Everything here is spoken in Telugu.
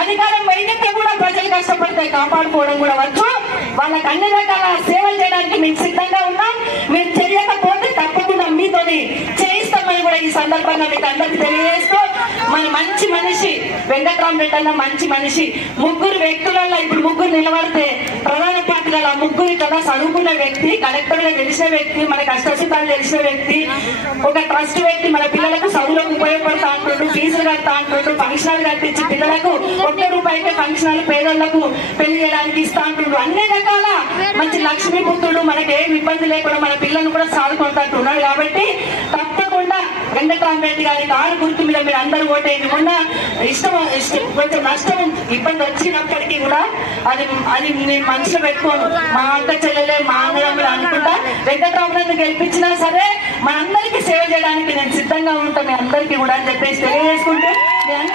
అధికారం వైద్యంతో కూడా ప్రజలు కష్టపడితే కాపాడుకోవడం కూడా వచ్చు. వాళ్ళకి అన్ని రకాల సేవలు చేయడానికి మేము సిద్ధంగా ఉన్నాం. మీరు చేయకపోతే తప్పకుండా మీతోని చేయిస్తామని కూడా ఈ సందర్భంగా మీకు అందరికి తెలియజేస్తూ, మన మంచి మనిషి వెంకట్రామరెడ్డి అన్న మంచి మనిషి. ముగ్గురు వ్యక్తులలో ఇప్పుడు ముగ్గురు నిలబడితే ప్రధాన పార్టీల ముగ్గురు కదా చదువుకున్న వ్యక్తి, కలెక్టర్ గా తెలిసిన వ్యక్తి, మన కష్టసుఖాలు తెలిసిన వ్యక్తి, ఒక ట్రస్ట్ వ్యక్తి, మన పిల్లలకు చదువులకు ఉపయోగపడతా అంటుండ్రు, ఫీజులు కడతా అంటుండ్రు, ఫంక్షన్లు కట్టించి పిల్లలకు ₹1 ఫంక్షన్లు పేదలకు పెళ్లి చేయడానికి ఇస్తా అంటుండ్రు. అన్ని రకాల మంచి లక్ష్మీపుత్రుడు, మనకి ఏం ఇబ్బంది లేకుండా మన పిల్లలను కూడా సాదుకుంటున్నాడు. కాబట్టి తప్పకుండా వెంకట్రామరెడ్డి గారి కారు గుర్తు మీద మీరు అందరూ ఓటేయండి. మొన్న ఇష్టం కొంచెం నష్టం ఇబ్బంది వచ్చినప్పటికీ కూడా అది నేను మనసులో పెట్టుకోను. మా అక్క చెల్లెలే మా అన్నదమ్ములు అనుకుంటా వెంకట్రామరెడ్డిని గెలిపించినా సరే మనందరికీ సేవ చేయడానికి నేను సిద్ధంగా ఉంటాను, మీ అందరికీ కూడా అని చెప్పేసి తెలియజేసుకుంటూ